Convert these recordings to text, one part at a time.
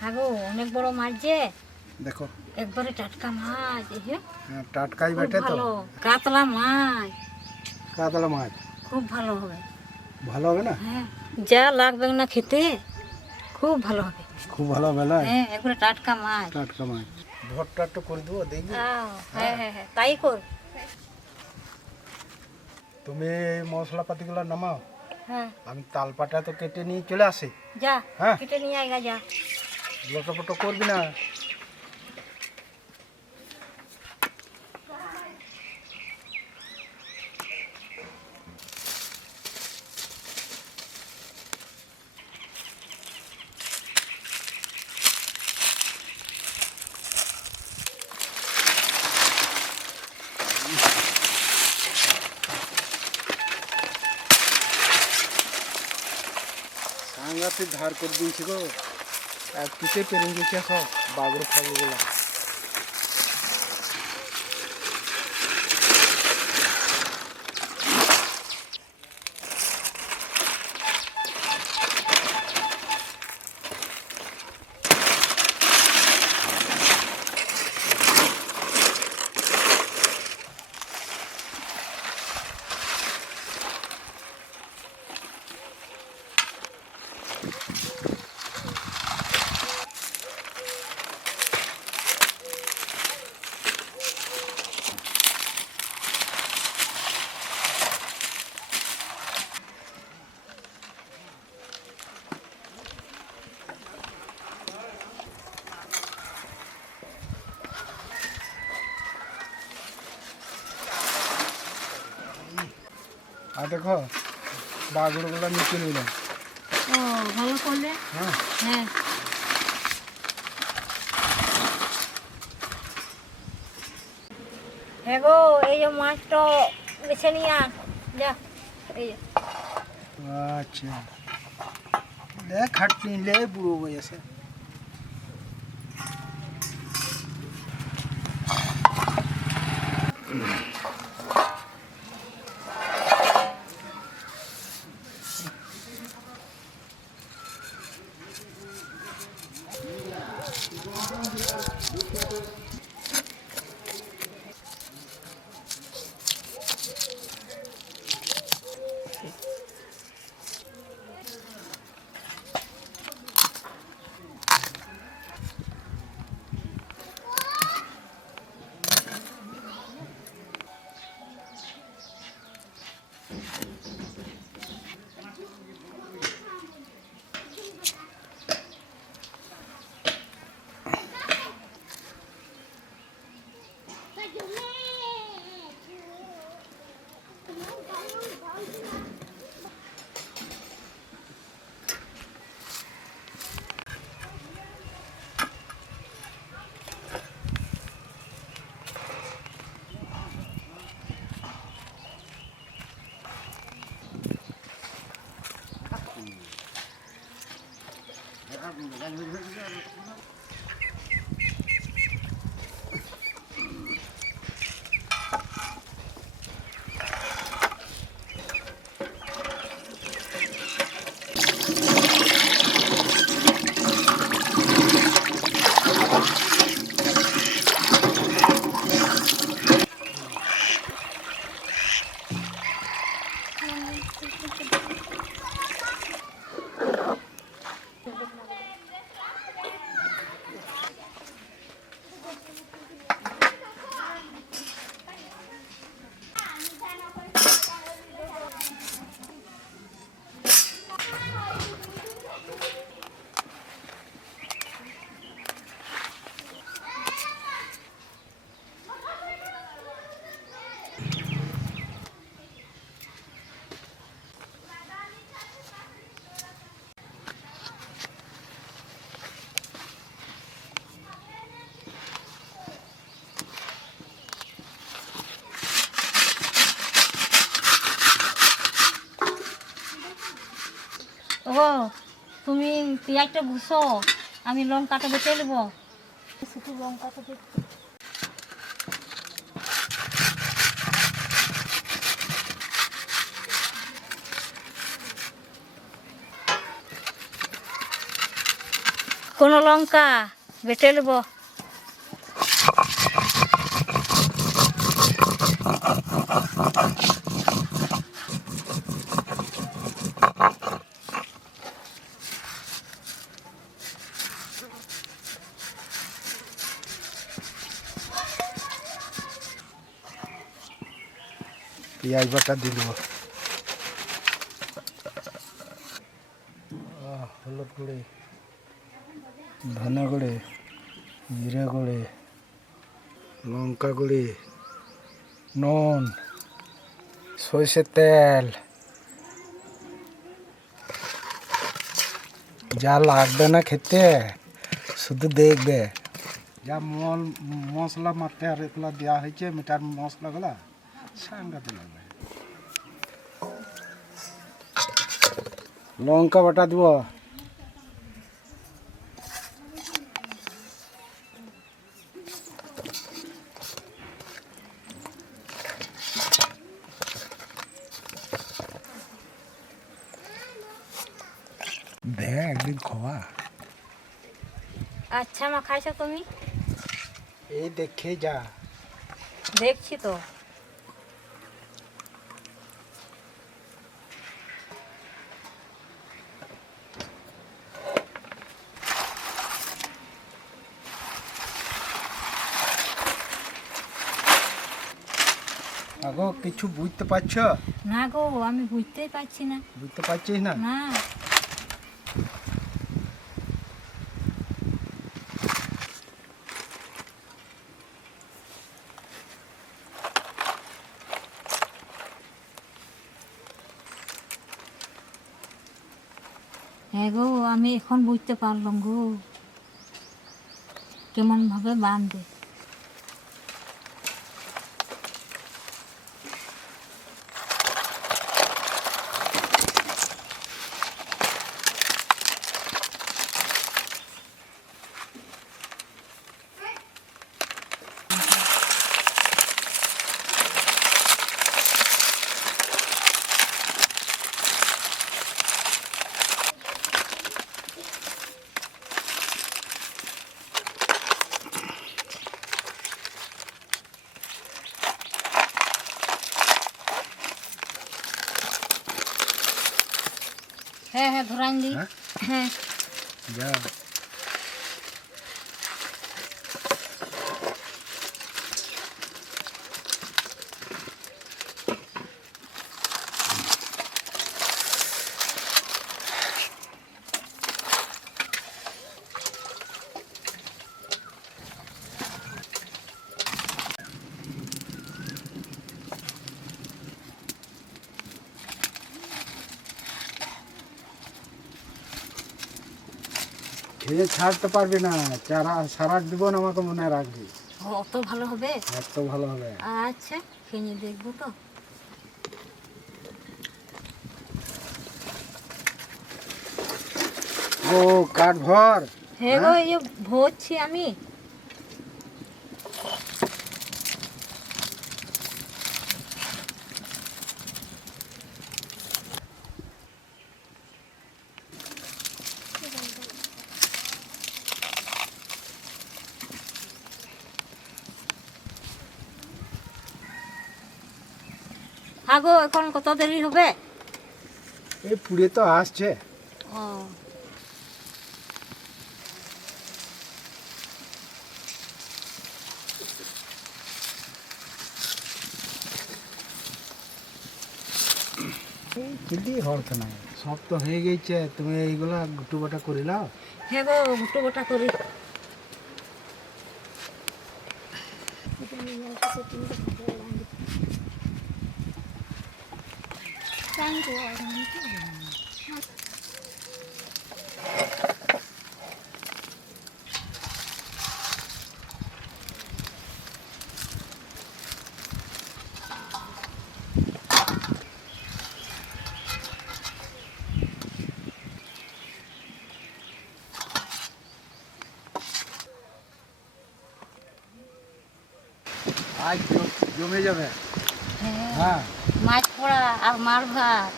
হ্যাঁ গো, অনেক বড় মাছ যে। দেখো একবারে টাটকা মাছ। এই যে হ্যাঁ, টাটকাই খুব বেটে তো। ভালো কাতলা মাছ, কাতলা মাছ খুব ভালো হবে। ভালো হবে না? হ্যাঁ, যা লাগবে না খেতে, খুব ভালো হবে। খুব ভালো হবে না? হ্যাঁ, একবারে টাটকা মাছ। টাটকা মাছ ভরটা একটু করে দেবো দেখবি। হ্যাঁ হ্যাঁ হ্যাঁ, তাই কর। তুমি এই মশলাপাতিগুলো নামাও, হ্যাঁ, আমি তালপাটা তো কেটে নিয়ে চলে আসি। যা হ্যাঁ। কেটে নিয়ে আয় গা, যা। লটোপটো করবি না। সাংঘাতিক ধার করে দিয়েছি গো, এক পিঠে পেরিয়ে গেছে সব বাগড় ফাগড়গুলো। আর দেখো বাগড়গুলো নিচে নিলাম। ও, ভালো করলে। হ্যাঁ হ্যাঁ, হ্যাঁ গো, এই যে মাছটা বেছে নিয়ে আন, যা। এই যে আচ্ছা, দেখ খাটনি লে বুড়ো বয়সে। ও, তুমি পেঁয়াজটা ঘুষো, আমি লঙ্কাটা বেটে নেবো। শুধু লঙ্কাটা বেটে। কোনো লঙ্কা বেটে নেব। পেঁয়াজ বাটা দিয়ে দেবো, হলুদ গুঁড়ি, ধনে গুঁড়ি, জিরে গুঁড়ি, লঙ্কা গুঁড়ি, নুন, সরষের তেল, যা লাগবে না খেতে শুধু দেখবে। যা মশলা মারতে আর এগুলো দেওয়া হয়েছে মিটার মশলাগুলা সাংঘাতে লাগবে। লঙ্কা বাটা দিব, দে একদিন খাওয়া। আচ্ছা মা, খাইছো তুমি? এই দেখে যা। দেখছি তো। আগো কিছু বুঝতে পারছ? না গো, আমি বুঝতেই পারছি না। বুঝতে পারছিস না? না। হ্যাঁ গো, আমি এখন বুঝতে পারলাম গো কেমন ভাবে বাঁধবে। হ্যাঁ হ্যাঁ, ধরাইন দি। হ্যাঁ? হ্যাঁ। যা। খেয়ে ছাড়তে পারবি না, সারা জীবন আমাকে মনে রাখবি। অত ভালো হবে? এত ভালো হবে। আচ্ছা, খেয়ে দেখবো তো। ও কাঠ ভর। হ্যাঁ গো, এই যে ভরছি আমি। হ্যাঁ গো, এখন কত দেরি হবে? এই পুড়ে তো আসছে। ও, কিন্তু হর তো নাই, সব তো হয়ে গেছে। তুমি এইগুলা গুটু বাটা করে নাও। হ্যাঁ গো, গোটা গোটা করি। আজ জমে যাবে। হ্যাঁ, হ্যাঁ, মাছ পোড়া আর মার ভাত।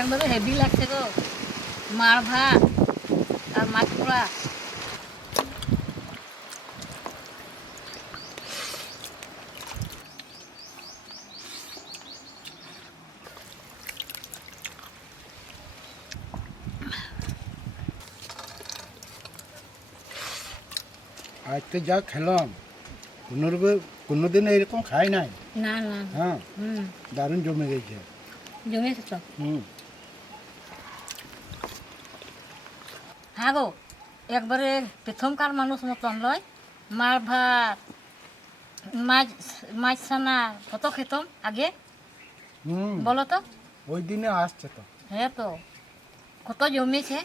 একবারে হেভি লাগছে গো, মার ভাত আর মাছ পোড়া। আজকে যা খেলাম কোনোদিন এরকম খাই নাই। না না, হ্যাঁ, হুম, দারুণ জমে গেছে। জমেছে তো। হুম। হ্যাঁ গো, একবারে প্রথমকার মানুষ মতন লয়, মার ভাত, মাছ, মাছ ছানা কত খেতাম আগে, হুম, বলো তো। ওই দিনে আসছে তো। হ্যাঁ তো, কত জমেছে।